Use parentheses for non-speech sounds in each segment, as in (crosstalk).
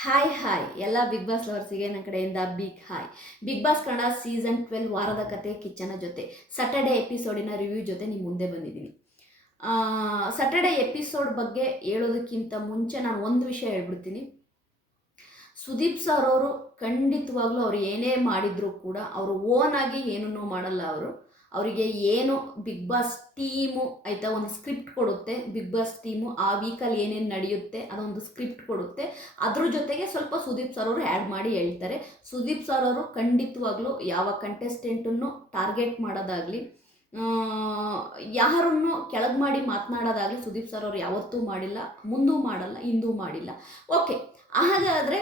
Hi hi ಎಲ್ಲ big boss ಲವರ್ಸಿಗೆ ನನ್ನ ಕಡೆಯಿಂದ big hi Big Boss Kannada season twelve ವಾರದ ಕತೆ ಕಿಚ್ಚನ ಜೊತೆ. ಸಟರ್ಡೆ ಎಪಿಸೋಡಿನ ರಿವ್ಯೂ ಜೊತೆ ನಿಮ್ಮ ಮುಂದೆ ಬಂದಿದ್ದೀನಿ. ಸಟರ್ಡೆ ಎಪಿಸೋಡ್ ಬಗ್ಗೆ ಹೇಳೋದಕ್ಕಿಂತ ಮುಂಚೆ ನಾನು ಒಂದು ವಿಷಯ ಹೇಳ್ಬಿಡ್ತೀನಿ. ಸುದೀಪ್ ಸರ್ ಅವರು ಖಂಡಿತವಾಗ್ಲೂ ಅವ್ರು ಏನೇ ಮಾಡಿದರೂ ಕೂಡ ಅವರು ಓನಾಗಿ ಏನನ್ನೂ ಮಾಡಲ್ಲ ಅವರು. ಅವರಿಗೆ ಏನು ಬಿಗ್ ಬಾಸ್ ಟೀಮು ಆಯಿತಾ ಒಂದು ಸ್ಕ್ರಿಪ್ಟ್ ಕೊಡುತ್ತೆ. ಬಿಗ್ ಬಾಸ್ ಟೀಮು ಆ ವೀಕಲ್ಲಿ ಏನೇನು ನಡೆಯುತ್ತೆ ಅದೊಂದು ಸ್ಕ್ರಿಪ್ಟ್ ಕೊಡುತ್ತೆ. ಅದ್ರ ಜೊತೆಗೆ ಸ್ವಲ್ಪ ಸುದೀಪ್ ಸರ್ ಅವರು ಆ್ಯಡ್ ಮಾಡಿ ಹೇಳ್ತಾರೆ. ಸುದೀಪ್ ಸರ್ ಅವರು ಖಂಡಿತವಾಗ್ಲೂ ಯಾವ ಕಂಟೆಸ್ಟೆಂಟನ್ನು ಟಾರ್ಗೆಟ್ ಮಾಡೋದಾಗಲಿ ಯಾರನ್ನು ಕೆಳಗೆ ಮಾಡಿ ಮಾತನಾಡೋದಾಗಲಿ ಸುದೀಪ್ ಸರ್ ಅವರು ಯಾವತ್ತೂ ಮಾಡಿಲ್ಲ, ಮುಂದೂ ಮಾಡಲ್ಲ, ಹಿಂದೂ ಮಾಡಿಲ್ಲ. ಓಕೆ ಹಾಗಾದರೆ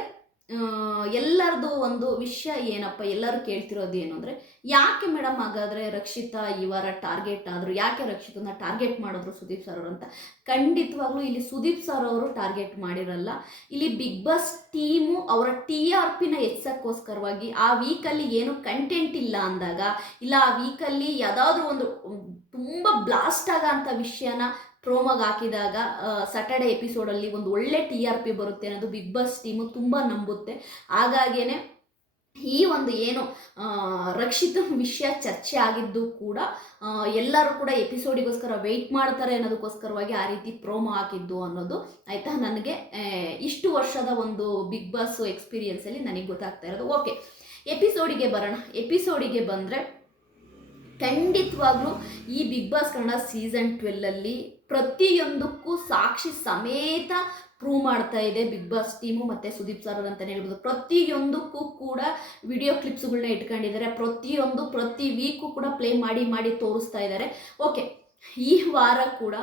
ಎಲ್ಲರದು ಒಂದು ವಿಷಯ ಏನಪ್ಪ ಎಲ್ಲರೂ ಕೇಳ್ತಿರೋದು ಏನು ಅಂದರೆ, ಯಾಕೆ ಮೇಡಮ್ ಹಾಗಾದರೆ ರಕ್ಷಿತಾ ಈ ವಾರ ಟಾರ್ಗೆಟ್ ಆದರು, ಯಾಕೆ ರಕ್ಷಿತನ ಟಾರ್ಗೆಟ್ ಮಾಡಿದ್ರು ಸುದೀಪ್ ಸರ್ ಅವರು ಅಂತ? ಖಂಡಿತವಾಗ್ಲೂ ಇಲ್ಲಿ ಸುದೀಪ್ ಸರ್ ಅವರು ಟಾರ್ಗೆಟ್ ಮಾಡಿರಲ್ಲ. ಇಲ್ಲಿ ಬಿಗ್ ಬಾಸ್ ಟೀಮು ಅವರ ಟಿ ಆರ್ ಪಿನ ಹೆಚ್ಚಕ್ಕೋಸ್ಕರವಾಗಿ ಆ ವೀಕಲ್ಲಿ ಏನು ಕಂಟೆಂಟ್ ಇಲ್ಲ ಅಂದಾಗ, ಇಲ್ಲ ಆ ವೀಕಲ್ಲಿ ಯಾವುದಾದ್ರೂ ಒಂದು, ತುಂಬ ಬ್ಲಾಸ್ಟ್ ಆಗೋಂಥ ವಿಷಯನ ಪ್ರೋಮೋಗೆ ಹಾಕಿದಾಗ ಸ್ಯಾಟರ್ಡೆ ಎಪಿಸೋಡಲ್ಲಿ ಒಂದು ಒಳ್ಳೆ ಟಿ ಆರ್ ಪಿ ಬರುತ್ತೆ ಅನ್ನೋದು ಬಿಗ್ ಬಾಸ್ ಟೀಮು ತುಂಬ ನಂಬುತ್ತೆ. ಹಾಗಾಗೇ ಈ ಒಂದು ಏನು ರಕ್ಷಿತ ವಿಷಯ ಚರ್ಚೆ ಆಗಿದ್ದು ಕೂಡ ಎಲ್ಲರೂ ಕೂಡ ಎಪಿಸೋಡಿಗೋಸ್ಕರ ವೆಯ್ಟ್ ಮಾಡ್ತಾರೆ ಅನ್ನೋದಕ್ಕೋಸ್ಕರವಾಗಿ ಆ ರೀತಿ ಪ್ರೋಮೋ ಹಾಕಿದ್ದು ಅನ್ನೋದು ಆಯಿತಾ? ನನಗೆ ಇಷ್ಟು ವರ್ಷದ ಒಂದು ಬಿಗ್ ಬಾಸ್ ಎಕ್ಸ್ಪೀರಿಯನ್ಸಲ್ಲಿ ನನಗೆ ಗೊತ್ತಾಗ್ತಾ ಇರೋದು. ಓಕೆ ಎಪಿಸೋಡಿಗೆ ಬರೋಣ. ಎಪಿಸೋಡಿಗೆ ಬಂದರೆ ಖಂಡಿತವಾಗ್ಲೂ ಈ ಬಿಗ್ ಬಾಸ್ ಕನ್ನಡ ಸೀಸನ್ ಟ್ವೆಲ್ಲಲ್ಲಿ ಪ್ರತಿಯೊಂದಕ್ಕೂ ಸಾಕ್ಷಿ ಸಮೇತ ಪ್ರೂವ್ ಮಾಡ್ತಾ ಇದೆ ಬಿಗ್ ಬಾಸ್ ಟೀಮು ಮತ್ತು ಸುದೀಪ್ ಸರ್ ಅಂತಲೇ ಹೇಳ್ಬೋದು. ಪ್ರತಿಯೊಂದಕ್ಕೂ ಕೂಡ ವಿಡಿಯೋ ಕ್ಲಿಪ್ಸ್ಗಳನ್ನ ಇಟ್ಕೊಂಡಿದ್ದಾರೆ. ಪ್ರತಿಯೊಂದು, ಪ್ರತಿ ವೀಕು ಕೂಡ ಪ್ಲೇ ಮಾಡಿ ಮಾಡಿ ತೋರಿಸ್ತಾ ಇದ್ದಾರೆ. ಓಕೆ ಈ ವಾರ ಕೂಡ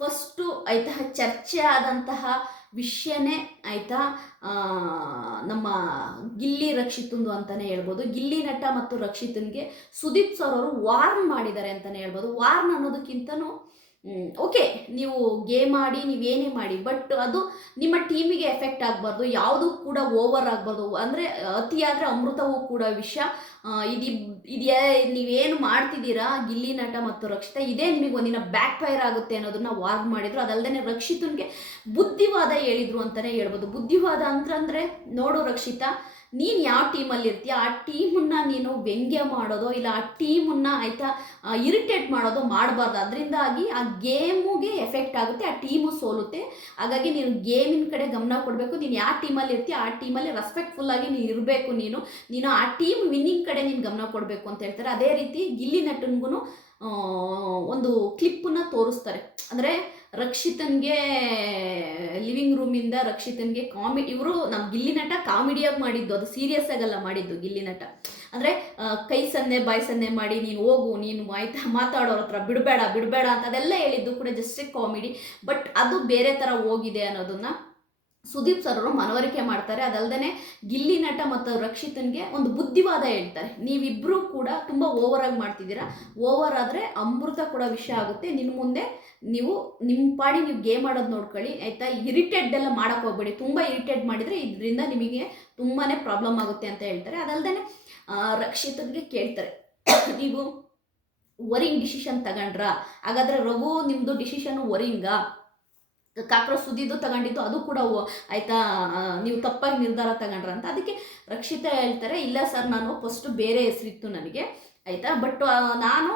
ಫಸ್ಟು ಆಯ್ತಾ ಚರ್ಚೆ ಆದಂತಹ ವಿಷಯನೇ ಆಯಿತಾ ನಮ್ಮ ಗಿಲ್ಲಿ ರಕ್ಷಿತಂದು ಅಂತಲೇ ಹೇಳ್ಬೋದು. ಗಿಲ್ಲಿ ನಟ ಮತ್ತು ರಕ್ಷಿತನ್ಗೆ ಸುದೀಪ್ ಸರ್ ಅವರು ವಾರ್ನ್ ಮಾಡಿದ್ದಾರೆ ಅಂತಲೇ ಹೇಳ್ಬೋದು. ವಾರ್ನ್ ಅನ್ನೋದಕ್ಕಿಂತನೂ ಓಕೆ, ನೀವು ಗೇಮ್ ಆಡಿ, ನೀವೇನೇ ಮಾಡಿ, ಬಟ್ ಅದು ನಿಮ್ಮ ಟೀಮಿಗೆ ಎಫೆಕ್ಟ್ ಆಗಬಾರ್ದು. ಯಾವುದು ಕೂಡ ಓವರ್ ಆಗಬಾರ್ದು. ಅಂದರೆ ಅತಿಯಾದರೆ ಅಮೃತವೂ ಕೂಡ ವಿಷ. ಇದು ಇದೇ ನೀವೇನು ಮಾಡ್ತಿದ್ದೀರಾ? ಗಿಲ್ಲಿ ನಟ ಮತ್ತು ರಕ್ಷಿತ, ಇದೇ ನಿಮಗೆ ಒಂದಿನ ಬ್ಯಾಕ್ ಫೈರ್ ಆಗುತ್ತೆ ಅನ್ನೋದನ್ನ ವಾರ್ನ್ ಮಾಡಿದ್ರು. ಅದಲ್ಲದೆ ರಕ್ಷಿತನ್ಗೆ ಬುದ್ಧಿವಾದ ಹೇಳಿದ್ರು ಅಂತಲೇ ಹೇಳ್ಬೋದು. ಬುದ್ಧಿವಾದ ಅಂತಂದರೆ ನೋಡು ರಕ್ಷಿತಾ, ನೀನು ಯಾವ ಟೀಮಲ್ಲಿ ಇರ್ತೀಯ? ಆ ಟೀಮನ್ನು ನೀನು ವ್ಯಂಗ್ಯ ಮಾಡೋದೋ, ಇಲ್ಲ ಆ ಟೀಮನ್ನು ಆಯಿತಾ ಇರಿಟೇಟ್ ಮಾಡೋದು ಮಾಡಬಾರ್ದು. ಅದರಿಂದಾಗಿ ಆ ಗೇಮುಗೆ ಎಫೆಕ್ಟ್ ಆಗುತ್ತೆ, ಆ ಟೀಮು ಸೋಲುತ್ತೆ. ಹಾಗಾಗಿ ನೀನು ಗೇಮಿನ ಕಡೆ ಗಮನ ಕೊಡಬೇಕು. ನೀನು ಯಾವ ಟೀಮಲ್ಲಿ ಇರ್ತೀಯ? ಆ ಟೀಮಲ್ಲಿ ರೆಸ್ಪೆಕ್ಟ್ಫುಲ್ಲಾಗಿ ನೀನು ಇರಬೇಕು ನೀನು. ನೀನು ಆ ಟೀಮ್ ವಿನ್ನಿಂಗ್ ಕಡೆ ನೀನು ಗಮನ ಕೊಡಬೇಕು. ಅಂತ ಹೇಳ್ತಾರೆ. ಅದೇ ರೀತಿ ಗಿಲ್ಲಿ ನಟನ್ಗೂ ಒಂದು ಕ್ಲಿಪ್ಪನ್ನ ತೋರಿಸ್ತಾರೆ. ಅಂದರೆ ರಕ್ಷಿತನ್ಗೆ ಲಿವಿಂಗ್ ರೂಮಿಂದ ರಕ್ಷಿತನ್ಗೆ ಕಾಮಿಡಿ ಇವರು ನಮ್ಮ ಗಿಲ್ಲಿ ನಟ ಕಾಮಿಡಿಯಾಗಿ ಮಾಡಿದ್ದು, ಅದು ಸೀರಿಯಸ್ ಆಗಲ್ಲ ಮಾಡಿದ್ದು ಗಿಲ್ಲಿ ನಟ. ಅಂದರೆ ಕೈ ಸನ್ನೆ, ಬಾಯ್ ಸನ್ನೆ ಮಾಡಿ, ನೀನು ಹೋಗು, ನೀನು ಆಯ್ತಾ ಮಾತಾಡೋರ ಹತ್ರ ಬಿಡಬೇಡ ಬಿಡಬೇಡ ಅಂತ ಅದೆಲ್ಲ ಹೇಳಿದ್ದು ಕೂಡ ಜಸ್ಟ್ ಕಾಮಿಡಿ ಬಟ್ ಅದು ಬೇರೆ ಥರ ಹೋಗಿದೆ ಅನ್ನೋದನ್ನು ಸುದೀಪ್ ಸರ್ ಅವರು ಮನವರಿಕೆ ಮಾಡ್ತಾರೆ. ಅದಲ್ಲದೆ ಗಿಲ್ಲಿ ನಟ ಮತ್ತು ರಕ್ಷಿತನ್ಗೆ ಒಂದು ಬುದ್ಧಿವಾದ ಹೇಳ್ತಾರೆ. ನೀವಿಬ್ಬರೂ ಕೂಡ ತುಂಬ ಓವರಾಗಿ ಮಾಡ್ತಿದ್ದೀರಾ. ಓವರ್ ಆದರೆ ಅಮೃತ ಕೂಡ ವಿಷಯ ಆಗುತ್ತೆ. ನಿನ್ನ ಮುಂದೆ ನೀವು ನಿಮ್ಮ ಪಾಡಿ ನೀವು ಗೇಮ್ ಆಡೋದು ನೋಡ್ಕೊಳ್ಳಿ. ಆಯಿತಾ? ಇರಿಟೇಟ್ ಎಲ್ಲ ಮಾಡೋಕ್ಕೆ ಹೋಗ್ಬೇಡಿ. ತುಂಬ ಇರಿಟೇಟ್ ಮಾಡಿದರೆ ಇದರಿಂದ ನಿಮಗೆ ತುಂಬಾ ಪ್ರಾಬ್ಲಮ್ ಆಗುತ್ತೆ ಅಂತ ಹೇಳ್ತಾರೆ. ಅದಲ್ಲದೆ ರಕ್ಷಿತನ್ಗೆ ಕೇಳ್ತಾರೆ. (coughs) ನೀವು ವರಿಂಗ್ ಡಿಸಿಷನ್ ತಗೊಂಡ್ರಾ? ಹಾಗಾದರೆ ರಘು ನಿಮ್ಮದು ಡಿಸಿಷನ್ ವರಿಂಗಾ? ಕಾಕ್ರೋಚ್ ಸುದ್ದಿದ್ದು ತಗೊಂಡಿದ್ದು ಅದು ಕೂಡ ಆಯಿತಾ ನೀವು ತಪ್ಪಾಗಿ ನಿರ್ಧಾರ ತಗೊಂಡ್ರ ಅಂತ. ಅದಕ್ಕೆ ರಕ್ಷಿತಾ ಹೇಳ್ತಾರೆ, ಇಲ್ಲ ಸರ್, ನಾನು ಫಸ್ಟ್ ಬೇರೆ ಹೆಸರಿತ್ತು ನನಗೆ, ಆಯಿತಾ? ಬಟ್ ನಾನು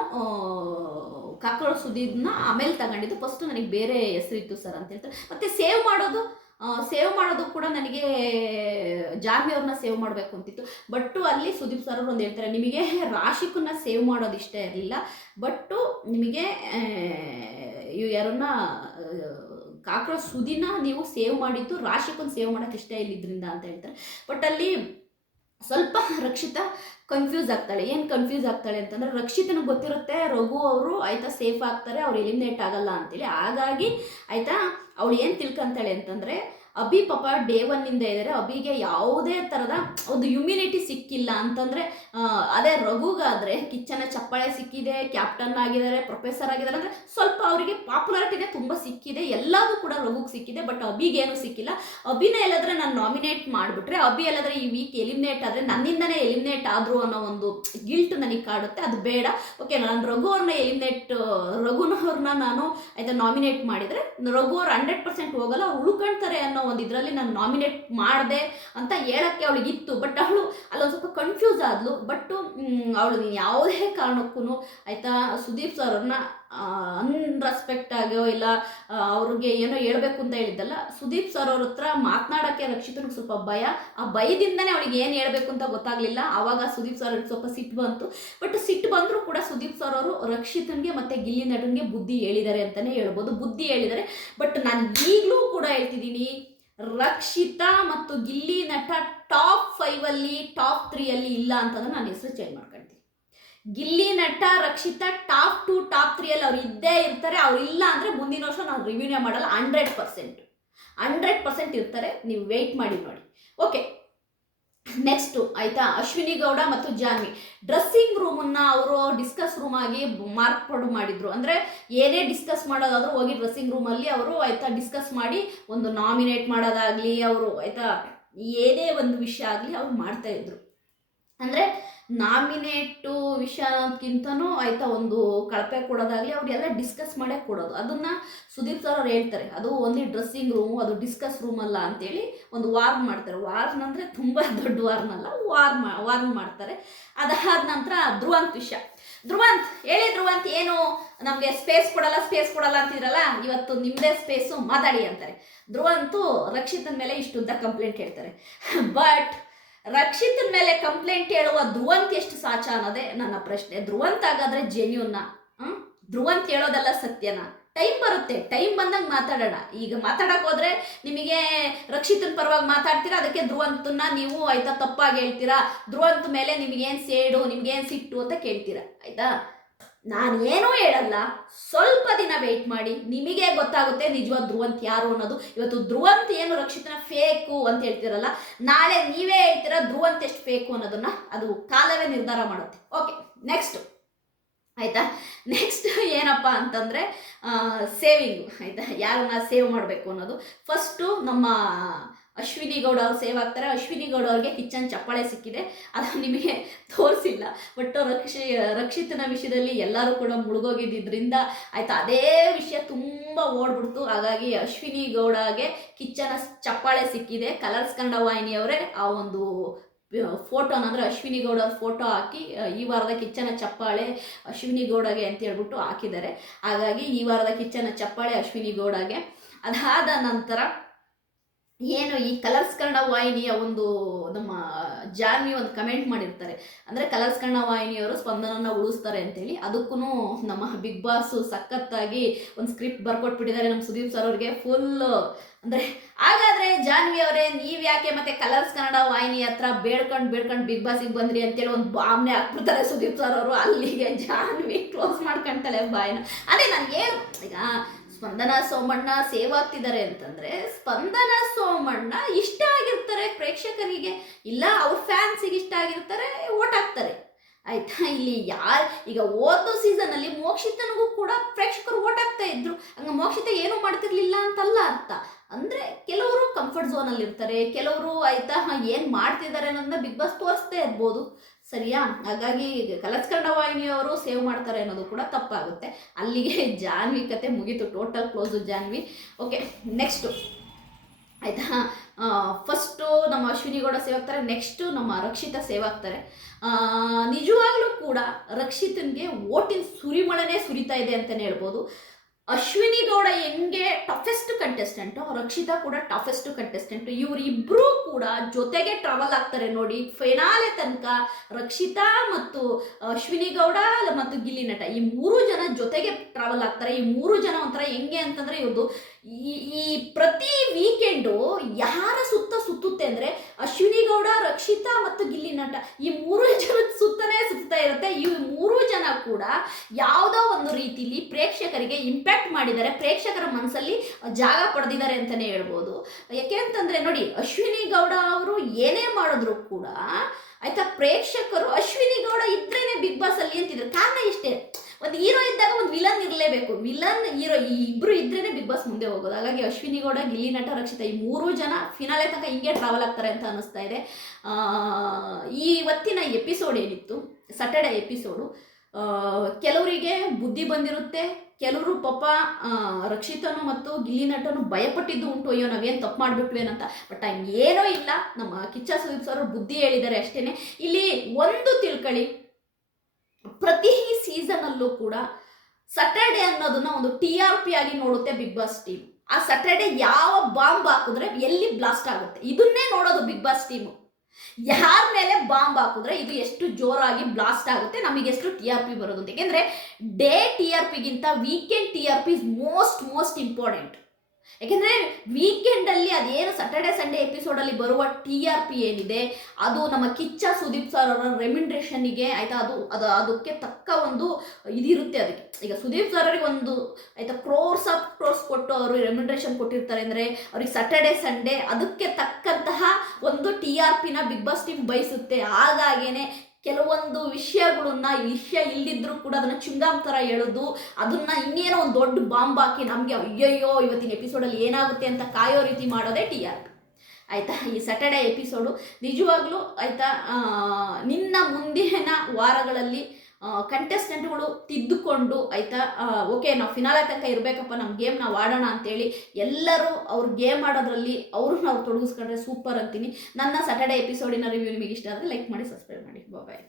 ಕಾಕ್ರೋಚ್ ಸುದ್ದಿದ್ನ ಆಮೇಲೆ ತಗೊಂಡಿದ್ದು, ಫಸ್ಟ್ ನನಗೆ ಬೇರೆ ಹೆಸರಿತ್ತು ಸರ್ ಅಂತ ಹೇಳ್ತಾರೆ. ಮತ್ತು ಸೇವ್ ಮಾಡೋದು ಸೇವ್ ಮಾಡೋದು ಕೂಡ ನನಗೆ ಜಾನ್ವಿ ಅವ್ರನ್ನ ಸೇವ್ ಮಾಡಬೇಕು ಅಂತಿತ್ತು. ಬಟ್ಟು ಅಲ್ಲಿ ಸುದೀಪ್ ಸರ್ ಅವರು ಒಂದು ಹೇಳ್ತಾರೆ, ನಿಮಗೆ ರಾಶಿಕನ್ನ ಸೇವ್ ಮಾಡೋದು ಇಷ್ಟ ಇರಲಿಲ್ಲ. ಬಟ್ಟು ನಿಮಗೆ ಇವು ಯಾರನ್ನ ಕಾಕ್ರೋಚ್ ಸುದಿನ ನೀವು ಸೇವ್ ಮಾಡಿದ್ದು ರಾಶಿಕೊಂದು ಸೇವ್ ಮಾಡೋಕ್ಕೆ ಇಷ್ಟ ಇಲ್ಲಿದ್ರಿಂದ ಅಂತ ಹೇಳ್ತಾರೆ. ಬಟ್ ಅಲ್ಲಿ ಸ್ವಲ್ಪ ರಕ್ಷಿತ ಕನ್ಫ್ಯೂಸ್ ಆಗ್ತಾಳೆ. ಏನು ಕನ್ಫ್ಯೂಸ್ ಆಗ್ತಾಳೆ ಅಂತಂದ್ರೆ, ರಕ್ಷಿತನಿಗೆ ಗೊತ್ತಿರುತ್ತೆ ರಘು ಅವರು ಆಯಿತಾ ಸೇಫ್ ಆಗ್ತಾರೆ, ಅವ್ರು ಎಲಿಮಿನೇಟ್ ಆಗಲ್ಲ ಅಂತೇಳಿ. ಹಾಗಾಗಿ ಆಯಿತಾ, ಅವಳು ಏನು ತಿಳ್ಕೊಂತಾಳೆ ಅಂತಂದರೆ ಅಭಿ ಪಾಪ ಡೇ ಒನ್ನಿಂದ ಇದ್ದಾರೆ ಅಭಿಗೆ ಯಾವುದೇ ಥರದ ಒಂದು ಇಮ್ಯುನಿಟಿ ಸಿಕ್ಕಿಲ್ಲ. ಅಂತಂದರೆ ಅದೇ ರಘುಗಾದರೆ ಕಿಚ್ಚನ ಚಪ್ಪಾಳೆ ಸಿಕ್ಕಿದೆ ಕ್ಯಾಪ್ಟನ್ ಆಗಿದ್ದಾರೆ ಪ್ರೊಫೆಸರ್ ಆಗಿದ್ದಾರೆ. ಅಂದರೆ ಸ್ವಲ್ಪ ಅವರಿಗೆ ಪಾಪ್ಯುಲಾರಿಟಿನೇ ತುಂಬ ಸಿಕ್ಕಿದೆ. ಎಲ್ಲದೂ ಕೂಡ ರಘುಗೆ ಸಿಕ್ಕಿದೆ ಬಟ್ ಅಭಿಗೇನು ಸಿಕ್ಕಿಲ್ಲ. ಅಭಿನ ಎಲ್ಲಾದರೆ ನಾನು ನಾಮಿನೇಟ್ ಮಾಡಿಬಿಟ್ರೆ, ಅಭಿ ಎಲ್ಲಾದರೆ ಈ ವೀಕ್ ಎಲಿಮಿನೇಟ್ ಆದರೆ ನನ್ನಿಂದನೇ ಎಲಿಮಿನೇಟ್ ಆದರು ಅನ್ನೋ ಒಂದು ಗಿಲ್ಟ್ ನನಗೆ ಕಾಡುತ್ತೆ. ಅದು ಬೇಡ. ಓಕೆ ನಾನು ರಘು ಅವ್ರನ್ನ ಎಲಿಮಿನೇಟ್ ರಘುನವ್ರನ್ನ ನಾನು ಆಯಿತಾ ನಾಮಿನೇಟ್ ಮಾಡಿದರೆ, ರಘು ಅವ್ರು ಹಂಡ್ರೆಡ್ ಪರ್ಸೆಂಟ್ ಹೋಗಲ್ಲ ಉಳ್ಕೊಳ್ತಾರೆ ಅನ್ನೋ ಒಂದು ಇದರಲ್ಲಿ ನಾನು ನಾಮಿನೇಟ್ ಮಾಡಿದೆ ಅಂತ ಹೇಳಕ್ಕೆ ಅವಳಿಗೆ ಇತ್ತು. ಬಟ್ ಅವಳು ಅಲ್ಲೊಂದು ಸ್ವಲ್ಪ ಕನ್ಫ್ಯೂಸ್ ಆದ್ಲು. ಬಟ್ ಅವಳು ಯಾವುದೇ ಕಾರಣಕ್ಕೂ ಆಯಿತಾ, ಸುದೀಪ್ ಸರ್ ಅವ್ರನ್ನ ಅನ್ರೆಸ್ಪೆಕ್ಟ್ ಆಗೋ ಇಲ್ಲ ಅವ್ರಿಗೆ ಏನೋ ಹೇಳಬೇಕು ಅಂತ ಹೇಳಿದ್ದಲ್ಲ, ಸುದೀಪ್ ಸರ್ ಅವ್ರ ಹತ್ರ ಮಾತನಾಡೋಕ್ಕೆ ರಕ್ಷಿತನಿಗೆ ಸ್ವಲ್ಪ ಭಯ. ಆ ಭಯದಿಂದನೇ ಅವಳಿಗೆ ಏನು ಹೇಳಬೇಕು ಅಂತ ಗೊತ್ತಾಗ್ಲಿಲ್ಲ. ಆವಾಗ ಸುದೀಪ್ ಸರ್ ಸ್ವಲ್ಪ ಸಿಟ್ಟು ಬಂತು. ಬಟ್ ಸಿಟ್ಟು ಬಂದರೂ ಕೂಡ ಸುದೀಪ್ ಸರ್ ಅವರು ರಕ್ಷಿತನ್ಗೆ ಮತ್ತೆ ಗಿಲ್ಲಿ ನಟನ್ಗೆ ಬುದ್ಧಿ ಹೇಳಿದ್ದಾರೆ ಅಂತಲೇ ಹೇಳ್ಬೋದು. ಬುದ್ಧಿ ಹೇಳಿದ್ದಾರೆ. ಬಟ್ ನಾನು ಈಗಲೂ ಕೂಡ ಹೇಳ್ತಿದ್ದೀನಿ ರಕ್ಷಿತಾ ಮತ್ತು ಗಿಲ್ಲಿ ನಟ ಟಾಪ್ ಫೈವಲ್ಲಿ, ಟಾಪ್ ತ್ರೀಯಲ್ಲಿ ಇಲ್ಲ ಅಂತಂದ್ರೆ ನಾನು ಹೆಸರು ಚೇಂಜ್ ಮಾಡ್ಕೊಳ್ತೀನಿ Gilli Nata, Rakshita top two top ತ್ರೀಯಲ್ಲಿ ಅವ್ರು ಇದ್ದೇ ಇರ್ತಾರೆ, ಅವ್ರು ಇಲ್ಲ ಅಂದ್ರೆ ಮುಂದಿನ ವರ್ಷ ನಾವು ರಿವ್ಯೂನೇ ಮಾಡಲ್ಲ ಹಂಡ್ರೆಡ್ ಪರ್ಸೆಂಟ್ ಹಂಡ್ರೆಡ್ ಪರ್ಸೆಂಟ್ ಇರ್ತಾರೆ, ನೀವು ವೆಯ್ಟ್ ಮಾಡಿ, ನೋಡಿ. ಓಕೆ ನೆಕ್ಸ್ಟು ಆಯಿತಾ? ಅಶ್ವಿನಿ ಗೌಡ ಮತ್ತು ಜಾನ್ವಿ. ಡ್ರೆಸ್ಸಿಂಗ್ ರೂಮನ್ನು ಅವರು ಡಿಸ್ಕಸ್ ರೂಮ್ ಆಗಿ ಮಾರ್ಪಾಡು ಮಾಡಿದ್ರು. ಅಂದರೆ ಏನೇ ಡಿಸ್ಕಸ್ ಮಾಡೋದಾದರೂ ಹೋಗಿ ಡ್ರೆಸ್ಸಿಂಗ್ ರೂಮಲ್ಲಿ ಅವರು ಆಯಿತಾ ಡಿಸ್ಕಸ್ ಮಾಡಿ ಒಂದು ನಾಮಿನೇಟ್ ಮಾಡೋದಾಗಲಿ, ಅವರು ಆಯಿತಾ ಏನೇ ಒಂದು ವಿಷಯ ಆಗಲಿ ಅವ್ರು ಮಾಡ್ತಾ ಇದ್ರು. ಅಂದರೆ ನಾಮಿನೇಟು ವಿಷಯಕ್ಕಿಂತನೂ ಆಯಿತಾ ಒಂದು ಕಳಪೆ ಕೊಡೋದಾಗಲಿ ಅವ್ರಿಗೆಲ್ಲ ಡಿಸ್ಕಸ್ ಮಾಡೇ ಕೊಡೋದು. ಅದನ್ನು ಸುದೀಪ್ ಸರ್ ಅವ್ರು ಹೇಳ್ತಾರೆ, ಅದು ಓನ್ಲಿ ಡ್ರೆಸ್ಸಿಂಗ್ ರೂಮು ಅದು ಡಿಸ್ಕಸ್ ರೂಮ್ ಅಲ್ಲ ಅಂತೇಳಿ ಒಂದು ವಾರ್ನ್ ಮಾಡ್ತಾರೆ. ವಾರ್ನ್ ಅಂದರೆ ತುಂಬ (laughs) ದೊಡ್ಡ ವಾರ್ನ್ ಅಲ್ಲ ವಾರ್ ಮಾ ವಾರ್ನ್ ಮಾಡ್ತಾರೆ. ಅದಾದ ನಂತರ ಧ್ರುವಂತ್ ವಿಷಯ. ಧ್ರುವಂತ್, ಹೇಳಿ ಧ್ರುವಂತ್, ಏನು ನಮಗೆ ಸ್ಪೇಸ್ ಕೊಡಲ್ಲ ಸ್ಪೇಸ್ ಕೊಡಲ್ಲ ಅಂತಿದ್ರಲ್ಲ, ಇವತ್ತು ನಿಮ್ಮದೇ ಸ್ಪೇಸು ಮಾತಾಡಿ ಅಂತಾರೆ. ಧ್ರುವಂತು ರಕ್ಷಿತನ ಮೇಲೆ ಇಷ್ಟು ಅಂತ ಕಂಪ್ಲೇಂಟ್ ಹೇಳ್ತಾರೆ. (laughs) ಬಟ್ ರಕ್ಷಿತನ ಮೇಲೆ ಕಂಪ್ಲೇಂಟ್ ಹೇಳುವ ಧ್ರುವಂತ್ ಎಷ್ಟು ಸಾಚ ಅನ್ನೋದೇ ನನ್ನ ಪ್ರಶ್ನೆ. ಧ್ರುವಂತ್ ಹಾಗಾದ್ರೆ ಜೆನ್ಯೂನ್ನ ಧ್ರುವಂತ್ ಹೇಳೋದೆಲ್ಲ ಸತ್ಯನಾ? ಟೈಮ್ ಬರುತ್ತೆ. ಟೈಮ್ ಬಂದಂಗೆ ಮಾತಾಡೋಣ. ಈಗ ಮಾತಾಡಕ್ ಹೋದ್ರೆ ನಿಮಗೆ ರಕ್ಷಿತನ ಪರವಾಗಿ ಮಾತಾಡ್ತೀರಾ? ಅದಕ್ಕೆ ಧ್ರುವಂತನ್ನ ನೀವು ಆಯ್ತಾ ತಪ್ಪಾಗಿ ಹೇಳ್ತೀರಾ? ಧ್ರುವಂತ ಮೇಲೆ ನಿಮ್ಗೇನು ಸೇಡು, ನಿಮ್ಗೇನು ಸಿಟ್ಟು ಅಂತ ಕೇಳ್ತೀರಾ. ಆಯ್ತಾ? ನಾನು ಏನೂ ಹೇಳಲ್ಲ. ಸ್ವಲ್ಪ ದಿನ ವೇಟ್ ಮಾಡಿ. ನಿಮಗೆ ಗೊತ್ತಾಗುತ್ತೆ ನಿಜವಾದ ಧ್ರುವಂತ್ ಯಾರು ಅನ್ನೋದು. ಇವತ್ತು ಧ್ರುವಂತ್ ಏನು ರಕ್ಷಿತನ ಫೇಕು ಅಂತ ಹೇಳ್ತಿರಲ್ಲ, ನಾಳೆ ನೀವೇ ಹೇಳ್ತೀರ ಧ್ರುವಂತ್ ಎಷ್ಟು ಫೇಕು ಅನ್ನೋದನ್ನ? ಅದು ಕಾಲವೇ ನಿರ್ಧಾರ ಮಾಡುತ್ತೆ. ಓಕೆ ನೆಕ್ಸ್ಟ್ ಆಯಿತಾ? ನೆಕ್ಸ್ಟ್ ಏನಪ್ಪ ಅಂತಂದರೆ ಸೇವಿಂಗು ಆಯಿತಾ? ಯಾರನ್ನ ಸೇವ್ ಮಾಡಬೇಕು ಅನ್ನೋದು. ಫಸ್ಟು ನಮ್ಮ ಅಶ್ವಿನಿ ಗೌಡ ಅವ್ರು ಸೇವ್ ಆಗ್ತಾರೆ. ಅಶ್ವಿನಿ ಗೌಡ ಅವ್ರಿಗೆ ಕಿಚನ್ ಚಪ್ಪಾಳೆ ಸಿಕ್ಕಿದೆ. ಅದು ನಿಮಗೆ ತೋರಿಸಿಲ್ಲ. ಬಟ್ ರಕ್ಷಿ, ರಕ್ಷಿತನ ವಿಷಯದಲ್ಲಿ ಎಲ್ಲರೂ ಕೂಡ ಮುಳುಗೋಗಿದ್ದರಿಂದ ಆಯ್ತಾ, ಅದೇ ವಿಷಯ ತುಂಬ ಓಡ್ಬಿಡ್ತು. ಹಾಗಾಗಿ ಅಶ್ವಿನಿ ಗೌಡಗೆ ಕಿಚ್ಚನ ಚಪ್ಪಾಳೆ ಸಿಕ್ಕಿದೆ. ಕಲರ್ಸ್ ಕನ್ನಡ ವಾಹಿನಿಯವರೇ ಆ ಒಂದು ಫೋಟೋ ಅಂದರೆ ಅಶ್ವಿನಿ ಗೌಡ ಫೋಟೋ ಹಾಕಿ ಈ ವಾರದ ಕಿಚ್ಚನ ಚಪ್ಪಾಳೆ ಅಶ್ವಿನಿ ಗೌಡಗೆ ಅಂತ ಹೇಳ್ಬಿಟ್ಟು ಹಾಕಿದ್ದಾರೆ. ಹಾಗಾಗಿ ಈ ವಾರದ ಕಿಚ್ಚನ ಚಪ್ಪಾಳೆ ಅಶ್ವಿನಿ ಗೌಡಗೆ ಅದಾದ ನಂತರ ಏನು ಈ ಕಲರ್ಸ್ ಕನ್ನಡ ವಾಹಿನಿಯ ಒಂದು ನಮ್ಮ ಜಾನ್ವಿ ಒಂದು ಕಮೆಂಟ್ ಮಾಡಿರ್ತಾರೆ. ಅಂದರೆ ಕಲರ್ಸ್ ಕನ್ನಡ ವಾಹಿನಿಯವರು ಸ್ಪಂದನನ ಉಳಿಸ್ತಾರೆ ಅಂತೇಳಿ. ಅದಕ್ಕೂ ನಮ್ಮ ಬಿಗ್ ಬಾಸ್ ಸಖತ್ತಾಗಿ ಒಂದು ಸ್ಕ್ರಿಪ್ಟ್ ಬರ್ಕೊಟ್ಬಿಟ್ಟಿದ್ದಾರೆ ನಮ್ಮ ಸುದೀಪ್ ಸರ್ ಅವ್ರಿಗೆ. ಫುಲ್ ಅಂದರೆ ಹಾಗಾದರೆ ಜಾನ್ವಿ ಅವರೇ, ನೀವು ಯಾಕೆ ಮತ್ತೆ ಕಲರ್ಸ್ ಕನ್ನಡ ವಾಹಿನಿ ಹತ್ರ ಬೇಡ್ಕೊಂಡು ಬೇಡ್ಕೊಂಡು ಬಿಗ್ ಬಾಸಿಗೆ ಬಂದ್ರಿ ಅಂತೇಳಿ ಒಂದು ಬಾಮ್ನೆ ಹಾಕ್ಬಿಡ್ತಾರೆ ಸುದೀಪ್ ಸರ್ ಅವರು. ಅಲ್ಲಿಗೆ ಜಾನ್ವಿ ಕ್ಲೋಸ್ ಮಾಡ್ಕೊಂತಾಳೆ ಬಾಯ್ನ. ಅದೇ ನನಗೆ ಈಗ ಸ್ಪಂದನ ಸೋಮಣ್ಣ ಸೇವ್ ಆಗ್ತಿದ್ದಾರೆ ಅಂತಂದ್ರೆ ಸ್ಪಂದನ ಸೋಮಣ್ಣ ಇಷ್ಟ ಆಗಿರ್ತಾರೆ ಪ್ರೇಕ್ಷಕರಿಗೆ. ಇಲ್ಲ, ಅವ್ರ ಫ್ಯಾನ್ಸಿಗೆ ಇಷ್ಟ ಆಗಿರ್ತಾರೆ ಓಟ್ ಹಾಕ್ತಾರೆ. ಆಯ್ತಾ? ಇಲ್ಲಿ ಯಾರು, ಈಗ ಓದೋ ಸೀಸನಲ್ಲಿ ಮೋಕ್ಷಿತನಿಗೂ ಕೂಡ ಪ್ರೇಕ್ಷಕರು ಓಟ್ ಹಾಕ್ತಾ ಇದ್ರು. ಹಂಗ ಮೋಕ್ಷಿತ ಏನು ಮಾಡ್ತಿರ್ಲಿಲ್ಲ ಅಂತಲ್ಲ ಅರ್ಥ. ಅಂದ್ರೆ ಕೆಲವರು ಕಂಫರ್ಟ್ ಝೋನಲ್ಲಿ ಇರ್ತಾರೆ ಕೆಲವರು ಆಯ್ತಾ, ಏನು ಮಾಡ್ತಿದ್ದಾರೆ ಅನ್ನೋದನ್ನ ಬಿಗ್ ಬಾಸ್ ತೋರಿಸ್ತೇ ಇರ್ಬೋದು. ಸರಿಯಾ? ಹಾಗಾಗಿ ಕಲರ್ಸ್ ಕನ್ನಡ ವಾಹಿನಿಯವರು ಸೇವ್ ಮಾಡ್ತಾರೆ ಅನ್ನೋದು ಕೂಡ ತಪ್ಪಾಗುತ್ತೆ. ಅಲ್ಲಿಗೆ ಜಾನ್ವಿ ಕತೆ ಮುಗೀತು total close Janvi. Okay next ಆಯಿತಾ? ಫಸ್ಟು ನಮ್ಮ ಅಶ್ವಿನಿ ಗೌಡ ಸೇವ್ ಆಗ್ತಾರೆ ನೆಕ್ಸ್ಟು ನಮ್ಮ ರಕ್ಷಿತ ಸೇವ್ ಆಗ್ತಾರೆ. ಆ, ನಿಜವಾಗ್ಲೂ ಕೂಡ ರಕ್ಷಿತನ್ಗೆ ಓಟಿನ ಸುರಿಮಳೆನೇ ಸುರಿತಾ ಇದೆ ಅಂತಲೇ ಹೇಳ್ಬೋದು. ಅಶ್ವಿನಿ ಗೌಡ ಹೆಂಗೆ ಟಫೆಸ್ಟ್ ಕಂಟೆಸ್ಟೆಂಟು ರಕ್ಷಿತಾ ಕೂಡ ಟಫೆಸ್ಟ್ ಕಂಟೆಸ್ಟೆಂಟು ಇವರಿಬ್ಬರೂ ಕೂಡ ಜೊತೆಗೆ ಟ್ರಾವೆಲ್ ಆಗ್ತಾರೆ ನೋಡಿ. ಫೆನಾಲೆ ತನಕ ರಕ್ಷಿತಾ ಮತ್ತು ಅಶ್ವಿನಿ ಗೌಡ ಮತ್ತು ಗಿಲ್ಲಿ ನಟ ಈ ಮೂರು ಜನ ಜೊತೆಗೆ ಟ್ರಾವೆಲ್ ಆಗ್ತಾರೆ. ಈ ಮೂರು ಜನ ಒಂಥರ ಹೆಂಗೆ ಅಂತಂದ್ರೆ ಈ ಈ ಪ್ರತಿ ವೀಕೆಂಡು ಯಾರ ಸುತ್ತ ಸುತ್ತುತ್ತೆ ಅಂದ್ರೆ ಅಶ್ವಿನಿ ಗೌಡ, ರಕ್ಷಿತಾ ಮತ್ತು ಗಿಲ್ಲಿ ನಟ ಈ ಮೂರು ಜನ ಸುತ್ತನೇ ಸುತ್ತಾ ಇರುತ್ತೆ ಈ ಮೂರು ಜನ ಕೂಡ ಯಾವುದೋ ಒಂದು ರೀತಿಲಿ ಪ್ರೇಕ್ಷಕರಿಗೆ ಇಂಪ್ಯಾಕ್ಟ್ ಮಾಡಿದ್ದಾರೆ ಪ್ರೇಕ್ಷಕರ ಮನಸ್ಸಲ್ಲಿ ಜಾಗ ಪಡೆದಿದ್ದಾರೆ ಅಂತಲೇ ಹೇಳ್ಬೋದು. ಯಾಕೆ ಅಂತಂದರೆ ನೋಡಿ, ಅಶ್ವಿನಿ ಗೌಡ ಅವರು ಏನೇ ಮಾಡಿದ್ರು ಕೂಡ ಆಯ್ತಾ ಪ್ರೇಕ್ಷಕರು ಅಶ್ವಿನಿ ಗೌಡ ಇದ್ರೇನೆ ಬಿಗ್ ಬಾಸ್ ಅಲ್ಲಿ ಅಂತಿದ್ರು. ಕಾರಣ ಇಷ್ಟೇ ಒಂದು ಹೀರೋ ಇದ್ದಾಗ ಒಂದು ವಿಲನ್ ಇರಲೇಬೇಕು. ವಿಲನ್ ಹೀರೋ ಈ ಇಬ್ರು ಇದ್ರೇನೆ ಬಿಗ್ ಬಾಸ್ ಮುಂದೆ ಹೋಗೋದು. ಹಾಗಾಗಿ ಅಶ್ವಿನಿ ಗೌಡ, ಗಿಲ್ಲಿ ನಟ, ರಕ್ಷಿತ ಈ ಮೂರು ಜನ ಫಿನಾಲೆ ತನಕ ಹಿಂಗೆ ಟ್ರಾವೆಲ್ ಆಗ್ತಾರೆ ಅಂತ ಅನಿಸ್ತಾ ಇದೆ. ಈ ಇವತ್ತಿನ ಎಪಿಸೋಡ್ ಏನಿತ್ತು? ಸಟರ್ಡೆ ಎಪಿಸೋಡು ಕೆಲವರಿಗೆ ಬುದ್ಧಿ ಬಂದಿರುತ್ತೆ, ಕೆಲವರು ಪಾಪ ರಕ್ಷಿತನು ಮತ್ತು ಗಿಲ್ಲಿ ನಟನು ಭಯಪಟ್ಟಿದ್ದು ಉಂಟು, ಅಯ್ಯೋ, ನಾವೇನು ತಪ್ಪು ಮಾಡ್ಬಿಟ್ವೇನಂತ ಬಟ್ ಏನೋ ಇಲ್ಲ. ನಮ್ಮ ಕಿಚ್ಚ ಸುದೀಪ್ ಸರ್ ಬುದ್ಧಿ ಹೇಳಿದ್ದಾರೆ ಅಷ್ಟೇ ಇಲ್ಲಿ ಒಂದು ತಿಳ್ಕೊಳ್ಳಿ ಪ್ರತಿ ಸೀಸನಲ್ಲೂ ಕೂಡ ಸಟರ್ಡೆ ಅನ್ನೋದನ್ನ ಒಂದು ಟಿ ಆರ್ ಪಿ ಆಗಿ ನೋಡುತ್ತೆ ಬಿಗ್ ಬಾಸ್ ಟೀಮ್ ಆ ಸಟರ್ಡೆ ಯಾವ ಬಾಂಬ್ ಹಾಕಿದ್ರೆ ಎಲ್ಲಿ ಬ್ಲಾಸ್ಟ್ ಆಗುತ್ತೆ. ಇದನ್ನೇ ನೋಡೋದು ಬಿಗ್ ಬಾಸ್ ಟೀಮು ಯಾರ ಮೇಲೆ ಬಾಂಬ್ ಹಾಕಿದ್ರೆ ಇದು ಎಷ್ಟು ಜೋರಾಗಿ ಬ್ಲಾಸ್ಟ್ ಆಗುತ್ತೆ, ನಮಗೆ ಎಷ್ಟು ಟಿ ಆರ್ ಪಿ ಬರೋದು ಅಂತ. ಯಾಕೆಂದ್ರೆ day T R ಪಿಗಿಂತ weekend T R P is most most important ಯಾಕೆಂದ್ರೆ ವೀಕೆಂಡ್ ಅಲ್ಲಿ ಅದೇನು ಸ್ಯಾಟರ್ಡೆ ಸಂಡೇ ಎಪಿಸೋಡ್ ಅಲ್ಲಿ ಬರುವ ಟಿ ಆರ್ ಪಿ ಏನಿದೆ, ಅದು ನಮ್ಮ ಕಿಚ್ಚ ಸುದೀಪ್ ಸರ್ ಅವರ ರೆಮ್ಯುನರೇಷನ್ಗೆ ಆಯ್ತಾ, ಅದು ಅದು, ಅದಕ್ಕೆ ತಕ್ಕ ಒಂದು ಇದಿರುತ್ತೆ ಅದಕ್ಕೆ. ಈಗ ಸುದೀಪ್ ಸರ್ ಅವರಿಗೆ ಒಂದು ಆಯ್ತಾ ಕ್ರೋರ್ಸ್ ಆಫ್ ಕ್ರೋರ್ಸ್ ಕೊಟ್ಟು ಅವರು ರೆಮ್ಯುಂಡ್ರೇಷನ್ ಕೊಟ್ಟಿರ್ತಾರೆ ಅಂದ್ರೆ ಅವ್ರಿಗೆ ಸ್ಯಾಟರ್ಡೆ ಸಂಡೇ ಅದಕ್ಕೆ ತಕ್ಕಂತಹ ಒಂದು ಟಿ ಆರ್ ಪಿನ ಬಿಗ್ ಬಾಸ್ ಟೀಮ್ ಬಯಸುತ್ತೆ. ಹಾಗಾಗೇನೆ ಕೆಲವೊಂದು ವಿಷಯಗಳನ್ನ ವಿಷಯ ಇಲ್ದಿದ್ರು ಕೂಡ ಅದನ್ನ ಚುಂಗಾಮ್ ತರ ಹೇಳೋದು, ಅದನ್ನ ಇನ್ನೇನೋ ಒಂದು ದೊಡ್ಡ ಬಾಂಬ್ ಹಾಕಿ ನಮಗೆ ಅಯ್ಯಯ್ಯೋ ಇವತ್ತಿನ ಎಪಿಸೋಡಲ್ಲಿ ಏನಾಗುತ್ತೆ ಅಂತ ಕಾಯೋ ರೀತಿ ಮಾಡೋದೇ ಟಿ ಆರ್ ಆಯ್ತಾ? ಈ ಸ್ಯಾಟರ್ಡೆ ಎಪಿಸೋಡು ನಿಜವಾಗ್ಲೂ ಆಯ್ತಾ ನಿನ್ನ ಮುಂದಿನ ವಾರಗಳಲ್ಲಿ ಕಂಟೆಸ್ಟೆಂಟ್ಗಳು ತಿದ್ದುಕೊಂಡು ಆಯ್ತಾ? ಓಕೆ ನಾವು ಫಿನಾಲೆ ತನಕ ಇರಬೇಕಪ್ಪ ನಮ್ಮ ಗೇಮ್ ನಾವು ಆಡೋಣ ಅಂತೇಳಿ ಎಲ್ಲರೂ ಅವ್ರ ಗೇಮ್ ಆಡೋದ್ರಲ್ಲಿ ಅವರು ನಾವು ತೊಡಗಿಸ್ಕೊಂಡ್ರೆ ಸೂಪರ್ ಅಂತೀನಿ. ನನ್ನ ಸ್ಯಾಟರ್ಡೆ ಎಪಿಸೋಡಿನ ರಿವ್ಯೂ ನಿಮಗೆ ಇಷ್ಟ ಆದರೆ ಲೈಕ್ ಮಾಡಿ ಸಬ್ಸ್ಕ್ರೈಬ್ ಮಾಡಿ. ಬಾಯ್